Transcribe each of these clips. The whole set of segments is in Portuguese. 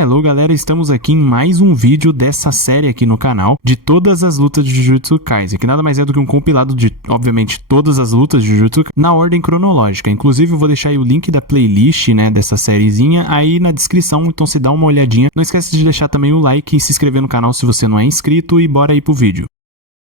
Hello galera, estamos aqui em mais um vídeo dessa série aqui no canal de todas as lutas de Jujutsu Kaisen, que nada mais é do que um compilado de, obviamente, todas as lutas de Jujutsu na ordem cronológica. Inclusive eu vou deixar aí o link da playlist, né, dessa sériezinha aí na descrição, então se dá uma olhadinha. Não esquece de deixar também o like e se inscrever no canal se você não é inscrito e bora aí pro vídeo.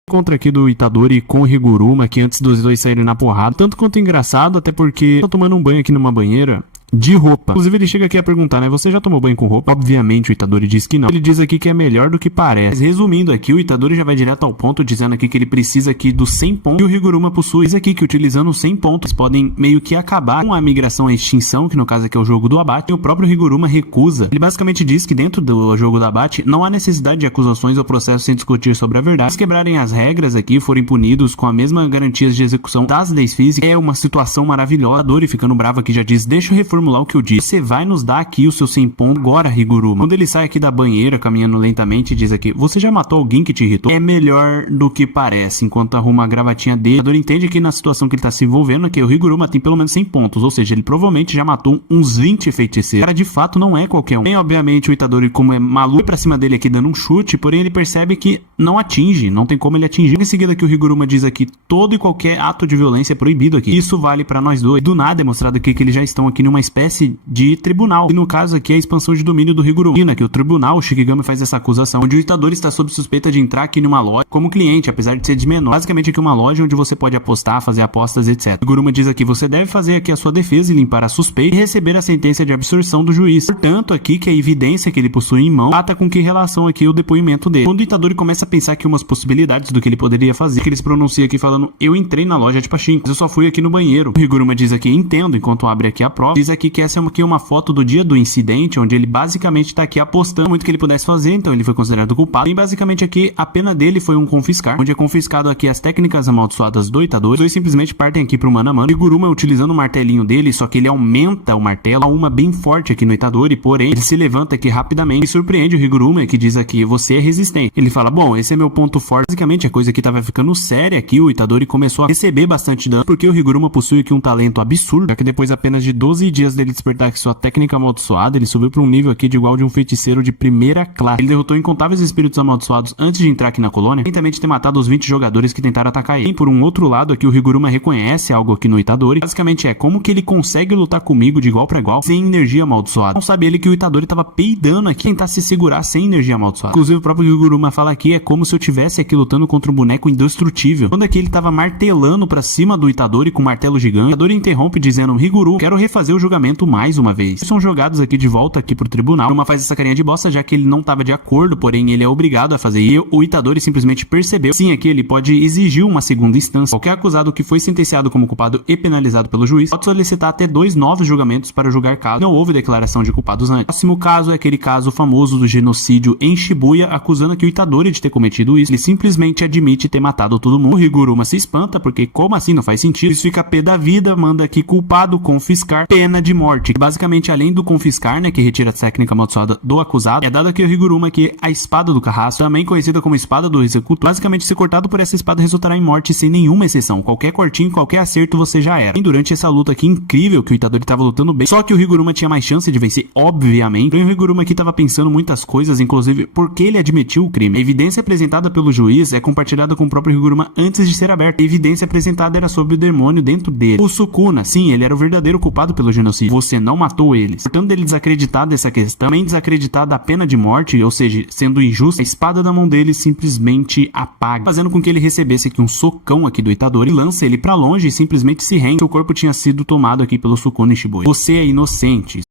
Encontro aqui do Itadori com o Higuruma, que antes dos dois saírem na porrada, tanto quanto engraçado, até porque tá tomando um banho aqui numa banheira de roupa. Inclusive ele chega aqui a perguntar, né, você já tomou banho com roupa? Obviamente o Itadori diz que não. Ele diz aqui que é melhor do que parece. Mas resumindo aqui, o Itadori já vai direto ao ponto, dizendo aqui que ele precisa aqui dos 100 pontos que o Higuruma possui. Diz aqui que utilizando os 100 pontos podem meio que acabar com a migração à extinção, que no caso aqui é o jogo do abate, e o próprio Higuruma recusa. Ele basicamente diz que dentro do jogo do abate não há necessidade de acusações ou processos sem discutir sobre a verdade. Se quebrarem as regras aqui, forem punidos com a mesma garantias de execução das leis físicas, é uma situação maravilhosa. O Itadori ficando bravo aqui já diz, deixa eu reformular o que eu disse. Você vai nos dar aqui o seu 100 pontos agora, Higuruma. Quando ele sai aqui da banheira, caminhando lentamente, diz aqui, você já matou alguém que te irritou? É melhor do que parece. Enquanto arruma a gravatinha dele, o Itadori entende que na situação que ele tá se envolvendo, que o Higuruma tem pelo menos 100 pontos, ou seja, ele provavelmente já matou uns 20 feiticeiros. O cara de fato não é qualquer um. Tem obviamente o Itadori, como é maluco, pra cima dele aqui dando um chute, porém ele percebe que não atinge, não tem como ele atingir. Em seguida que o Higuruma diz aqui, todo e qualquer ato de violência é proibido aqui. Isso vale pra nós dois. Do nada é mostrado aqui que eles já estão aqui numa espécie de tribunal, e no caso aqui é a expansão de domínio do Higuruma, que o tribunal, o Shikigami faz essa acusação, onde o Itadori está sob suspeita de entrar aqui numa loja como cliente, apesar de ser de menor. Basicamente aqui uma loja onde você pode apostar, fazer apostas, etc. O Higuruma diz aqui, você deve fazer aqui a sua defesa e limpar a suspeita e receber a sentença de absorção do juiz. Portanto, aqui que a evidência que ele possui em mão trata com que relação aqui o depoimento dele. Quando o Itadori começa a pensar aqui umas possibilidades do que ele poderia fazer, que eles pronunciam aqui falando, eu entrei na loja de pachinko, eu só fui aqui no banheiro. O Higuruma diz aqui, entendo, enquanto abre aqui a prova, diz aqui que essa é uma foto do dia do incidente, onde ele basicamente tá aqui apostando muito que ele pudesse fazer, então ele foi considerado culpado. E basicamente aqui a pena dele foi um confiscar, onde é confiscado aqui as técnicas amaldiçoadas do Itadori. Os dois simplesmente partem aqui pro mano a mano. O Higuruma utilizando o martelinho dele, só que ele aumenta o martelo a uma bem forte aqui no Itadori, porém ele se levanta aqui rapidamente e surpreende o Higuruma, que diz aqui, você é resistente. Ele fala, bom, esse é meu ponto forte. Basicamente a coisa aqui tava ficando séria aqui, o Itadori começou a receber bastante dano, porque o Higuruma possui aqui um talento absurdo, já que depois apenas de 12 dias dele despertar aqui sua técnica amaldiçoada, ele subiu para um nível aqui de igual de um feiticeiro de primeira classe. Ele derrotou incontáveis espíritos amaldiçoados antes de entrar aqui na colônia, lentamente ter matado os 20 jogadores que tentaram atacar ele. E por um outro lado aqui, o Higuruma reconhece algo aqui no Itadori, basicamente é como que ele consegue lutar comigo de igual para igual sem energia amaldiçoada. Não sabe ele que o Itadori tava peidando aqui, tentar se segurar sem energia amaldiçoada. Inclusive o próprio Higuruma fala aqui, é como se eu tivesse aqui lutando contra um boneco indestrutível. Quando aqui ele tava martelando para cima do Itadori com um martelo gigante, o Itadori interrompe dizendo, Higuru, quero refazer o julgamento mais uma vez. Eles são jogados aqui de volta aqui pro tribunal. Uma faz essa carinha de bosta, já que ele não tava de acordo, porém ele é obrigado a fazer. E o Itadori simplesmente percebeu. Sim, aqui ele pode exigir uma segunda instância. Qualquer acusado que foi sentenciado como culpado e penalizado pelo juiz pode solicitar até 2 novos julgamentos para julgar caso não houve declaração de culpados antes. O próximo caso é aquele caso famoso do genocídio em Shibuya, acusando aqui o Itadori de ter cometido isso. Ele simplesmente admite ter matado todo mundo. O Higuruma se espanta, porque como assim? Não faz sentido. Isso fica pé da vida, manda aqui culpado confiscar pena de morte. Basicamente, além do confiscar, né, que retira a técnica amaldiçoada do acusado, é dado aqui ao Higuruma que a espada do Carrasco, também conhecida como espada do executor, basicamente ser cortado por essa espada resultará em morte sem nenhuma exceção. Qualquer cortinho, qualquer acerto você já era. E durante essa luta aqui incrível que o Itadori tava lutando bem, só que o Higuruma tinha mais chance de vencer, obviamente. E o Higuruma aqui tava pensando muitas coisas, inclusive porque ele admitiu o crime. A evidência apresentada pelo juiz é compartilhada com o próprio Higuruma antes de ser aberta. A evidência apresentada era sobre o demônio dentro dele. O Sukuna, sim, ele era o verdadeiro culpado pelo genocídio. Você não matou eles. Portanto, ele desacreditado dessa questão, também desacreditado da pena de morte, ou seja, sendo injusto, a espada da mão dele simplesmente apaga, fazendo com que ele recebesse aqui um socão aqui do Itadori e lança ele pra longe e simplesmente se rende. Seu corpo tinha sido tomado aqui pelo Sukuna e Shibuya. Você é inocente.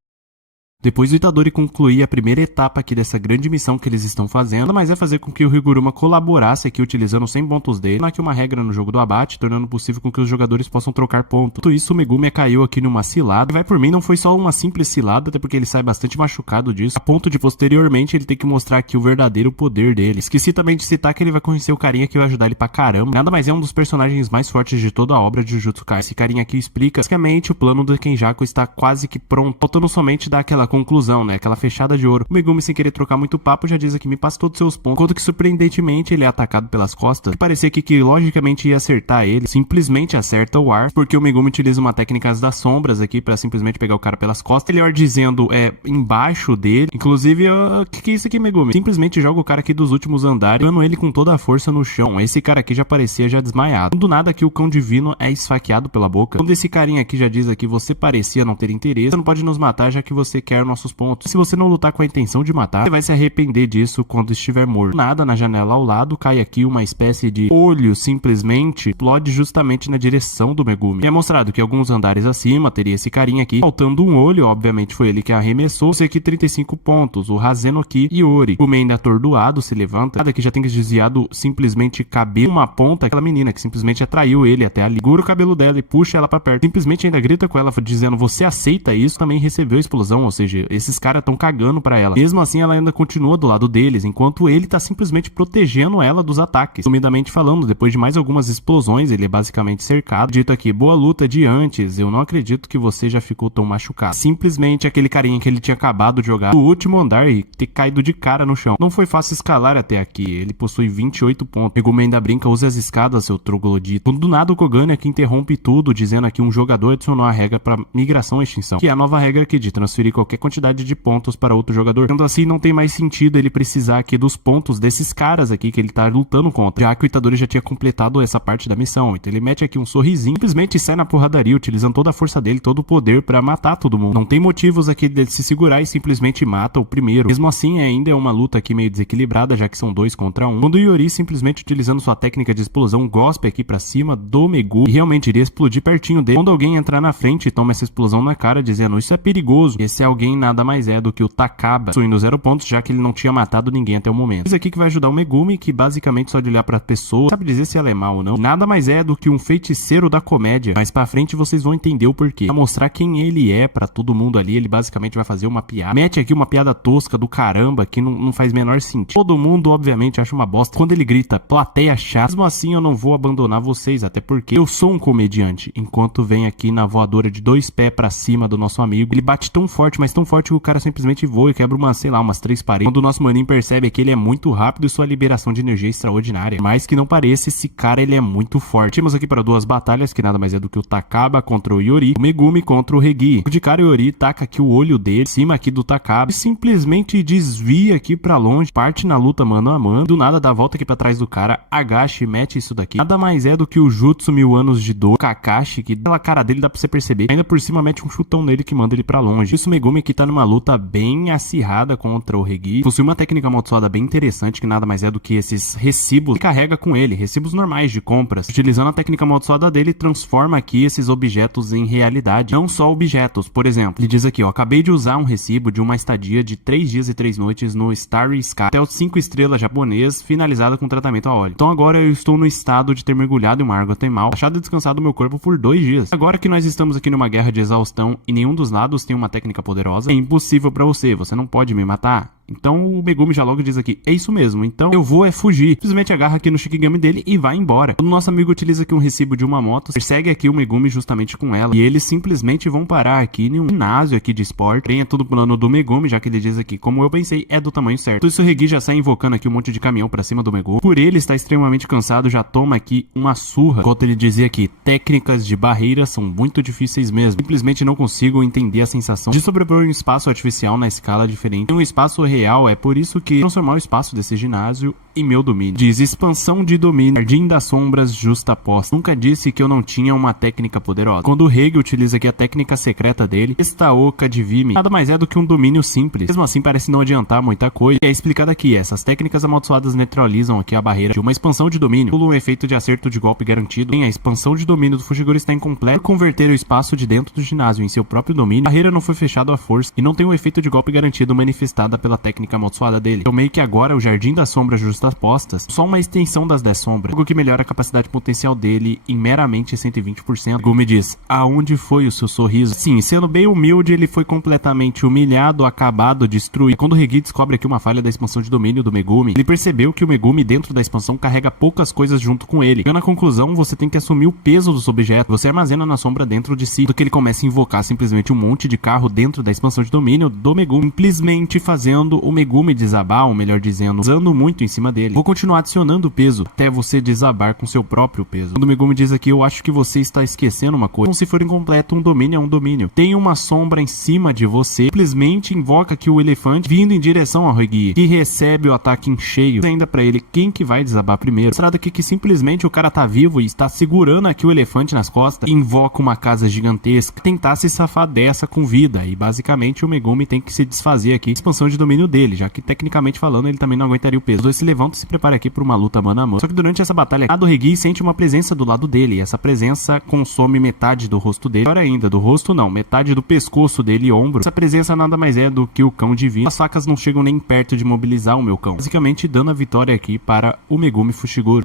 Depois do Itadori concluir a primeira etapa aqui dessa grande missão que eles estão fazendo, mas é fazer com que o Higuruma colaborasse aqui utilizando os 100 pontos dele, não é que uma regra no jogo do abate, tornando possível com que os jogadores possam trocar pontos. Tudo isso, o Megumi caiu aqui numa cilada, e vai por mim, não foi só uma simples cilada, até porque ele sai bastante machucado disso, a ponto de posteriormente ele ter que mostrar aqui o verdadeiro poder dele. Esqueci também de citar que ele vai conhecer o carinha que vai ajudar ele pra caramba, nada mais é um dos personagens mais fortes de toda a obra de Jujutsu Kaisen. Esse carinha aqui explica, basicamente, o plano do Kenjaku está quase que pronto, faltando somente dar aquela conclusão, né? Aquela fechada de ouro. O Megumi, sem querer trocar muito papo, já diz aqui, me passa todos os seus pontos. Enquanto que, surpreendentemente, ele é atacado pelas costas. E parecia que logicamente ia acertar ele. Simplesmente acerta o ar, porque o Megumi utiliza uma técnica das sombras aqui pra simplesmente pegar o cara pelas costas. Melhor dizendo, embaixo dele. Inclusive, o que é isso aqui, Megumi? Simplesmente joga o cara aqui dos últimos andares, dando ele com toda a força no chão. Esse cara aqui já parecia já desmaiado. Do nada aqui o cão divino é esfaqueado pela boca. Quando esse carinha aqui já diz aqui, você parecia não ter interesse, você não pode nos matar já que você quer nossos pontos. Se você não lutar com a intenção de matar, você vai se arrepender disso quando estiver morto. Nada, na janela ao lado, cai aqui uma espécie de olho, simplesmente explode justamente na direção do Megumi. E é mostrado que alguns andares acima teria esse carinha aqui, faltando um olho, obviamente foi ele que arremessou. Esse aqui 35 pontos, o Hazenoki Iori. O Mei atordoado se levanta, cada que já tem desviado simplesmente cabelo uma ponta, aquela menina que simplesmente atraiu ele até ali, segura o cabelo dela e puxa ela pra perto. Simplesmente ainda grita com ela, dizendo, você aceita isso? Também recebeu a explosão, ou seja, esses caras estão cagando pra ela. Mesmo assim, ela ainda continua do lado deles, enquanto ele tá simplesmente protegendo ela dos ataques. Sumidamente falando, depois de mais algumas explosões, ele é basicamente cercado. Dito aqui, boa luta de antes, eu não acredito que você já ficou tão machucado. Simplesmente aquele carinha que ele tinha acabado de jogar do último andar e ter caído de cara no chão. Não foi fácil escalar até aqui, ele possui 28 pontos. Megumi ainda brinca, usa as escadas, seu troglodito. Quando do nada o Kogane aqui interrompe tudo, dizendo aqui um jogador adicionou a regra para migração e extinção, que é a nova regra aqui de transferir qualquer quantidade de pontos para outro jogador. Sendo assim, não tem mais sentido ele precisar aqui dos pontos desses caras aqui que ele tá lutando contra, já que o Itadori já tinha completado essa parte da missão. Então ele mete aqui um sorrisinho, simplesmente sai na porradaria, utilizando toda a força dele, todo o poder para matar todo mundo. Não tem motivos aqui dele se segurar e simplesmente mata o primeiro. Mesmo assim, ainda é uma luta aqui meio desequilibrada, já que são 2 contra 1. Quando o Iori, simplesmente utilizando sua técnica de explosão, gospe aqui pra cima do Megumi, e realmente iria explodir pertinho dele. Quando alguém entrar na frente e toma essa explosão na cara, dizendo, isso é perigoso. Esse alguém nada mais é do que o Takaba, possuindo 0 pontos, já que ele não tinha matado ninguém até o momento. Isso aqui que vai ajudar o Megumi, que basicamente só de olhar pra pessoa, sabe dizer se ela é má ou não. Nada mais é do que um feiticeiro da comédia. Mais pra frente vocês vão entender o porquê. Pra mostrar quem ele é pra todo mundo ali, ele basicamente vai fazer uma piada. Mete aqui uma piada tosca do caramba, que não faz menor sentido. Todo mundo, obviamente, acha uma bosta. Quando ele grita, plateia chata, mesmo assim eu não vou abandonar vocês, até porque eu sou um comediante. Enquanto vem aqui na voadora de 2 pés pra cima do nosso amigo, ele bate tão forte, mas tão forte que o cara simplesmente voa e quebra umas 3 paredes. Quando o nosso maninho percebe que ele é muito rápido e sua liberação de energia é extraordinária. Mais que não pareça, esse cara ele é muito forte. Temos aqui para 2 batalhas, que nada mais é do que o Takaba contra o Iori, o Megumi contra o Regi. De cara, o Iori taca aqui o olho dele, em cima aqui do Takaba, e simplesmente desvia aqui pra longe, parte na luta mano a mano, do nada dá a volta aqui pra trás do cara, agacha e mete isso daqui. Nada mais é do que o Jutsu 1000 anos de dor, Kakashi, que pela cara dele dá pra você perceber, ainda por cima mete um chutão nele que manda ele pra longe. Isso, o Megumi aqui tá numa luta bem acirrada contra o Regi, possui uma técnica amaldiçoada bem interessante, que nada mais é do que esses recibos que carrega com ele, recibos normais de compras. Utilizando a técnica amaldiçoada dele, transforma aqui esses objetos em realidade, não só objetos. Por exemplo, ele diz aqui, ó, acabei de usar um recibo de uma estadia de 3 dias e 3 noites no Starry Sky, hotel 5 estrelas japonês, finalizada com tratamento a óleo. Então agora eu estou no estado de ter mergulhado em uma água termal, achado e descansado meu corpo por 2 dias. Agora que nós estamos aqui numa guerra de exaustão e nenhum dos lados tem uma técnica poderosa, é impossível pra você não pode me matar. Então o Megumi já logo diz aqui, é isso mesmo, então eu vou fugir. Simplesmente agarra aqui no Shikigami dele e vai embora. O nosso amigo utiliza aqui um recibo de uma moto, persegue aqui o Megumi justamente com ela, e eles simplesmente vão parar aqui em um ginásio aqui de esporte. Porém é tudo plano do Megumi, já que ele diz aqui, como eu pensei, é do tamanho certo. Então isso, o Regi já sai invocando aqui um monte de caminhão pra cima do Megumi. Por ele estar extremamente cansado, já toma aqui uma surra. Enquanto ele dizia aqui, técnicas de barreira são muito difíceis mesmo. Simplesmente não consigo entender a sensação de sobrepor um espaço artificial na escala diferente. Um espaço real, é por isso que transformar o espaço desse ginásio em meu domínio. Diz, expansão de domínio, Jardim das Sombras justaposta. Nunca disse que eu não tinha uma técnica poderosa. Quando o Regi utiliza aqui a técnica secreta dele, Estaoka de Vime, nada mais é do que um domínio simples. Mesmo assim parece não adiantar muita coisa. E é explicado aqui, essas técnicas amaldiçoadas neutralizam aqui a barreira de uma expansão de domínio. Pula um efeito de acerto de golpe garantido. Tem a expansão de domínio do Fushiguro está incompleta. Por converter o espaço de dentro do ginásio em seu próprio domínio, a barreira não foi fechada à força e não tem o efeito de golpe garantido manifestada pela técnica amaldiçoada dele. Então meio que agora o Jardim das Sombras Justapostas só uma extensão das 10 sombras, algo que melhora a capacidade potencial dele em meramente 120%. Megumi diz: aonde foi o seu sorriso? Sim, sendo bem humilde, ele foi completamente humilhado, acabado, destruído. Quando o Regi descobre aqui uma falha da expansão de domínio do Megumi, ele percebeu que o Megumi dentro da expansão carrega poucas coisas junto com ele. Na conclusão, você tem que assumir o peso dos objetos. Você armazena na sombra dentro de si, do que ele começa a invocar simplesmente um monte de carro dentro da expansão de domínio do Megumi, simplesmente fazendo o Megumi desabar, ou melhor dizendo, usando muito em cima dele. Vou continuar adicionando peso até você desabar com seu próprio peso. Quando o Megumi diz aqui: eu acho que você está esquecendo uma coisa. Como se for incompleto, um domínio é um domínio. Tem uma sombra em cima de você, simplesmente invoca aqui o elefante vindo em direção ao Regi, que recebe o ataque em cheio. E ainda pra ele quem que vai desabar primeiro. Mostrado aqui que simplesmente o cara tá vivo e está segurando aqui o elefante nas costas, invoca uma casa gigantesca, tentar se safar dessa com vida, e basicamente o Megumi tem que se desfazer aqui da expansão de domínio dele, já que tecnicamente falando ele também não aguentaria o peso. Os dois se levantam e se preparam aqui para uma luta mano a mano. Só que durante essa batalha, a do Regi sente uma presença do lado dele, e essa presença consome metade do rosto dele. Pior ainda, do rosto não, metade do pescoço dele e ombro. Essa presença nada mais é do que o cão divino. As facas não chegam nem perto de mobilizar o meu cão, basicamente dando a vitória aqui para o Megumi Fushiguro.